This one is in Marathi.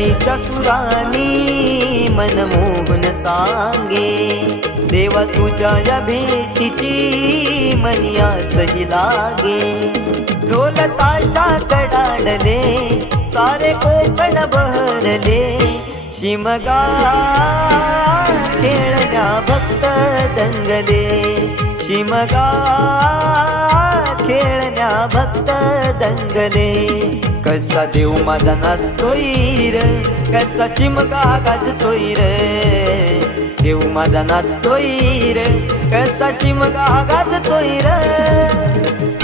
शरणाईच्या सुरानी मनमोहन सांगे, देवा तुझ्या या भेटीची मनी आसही लागे। ढोल ताशा कडाडले सारे कोकण बहरले, शिमगा खेळण्या भक्त दंगले, शिमगा खेळण्या भक्त दंगले। कसा देव माझा नाचतोय र, कसा शिमगा गाजतोय र, देव माझा नाचतोय र, कसा शिमगा गाजतोय र।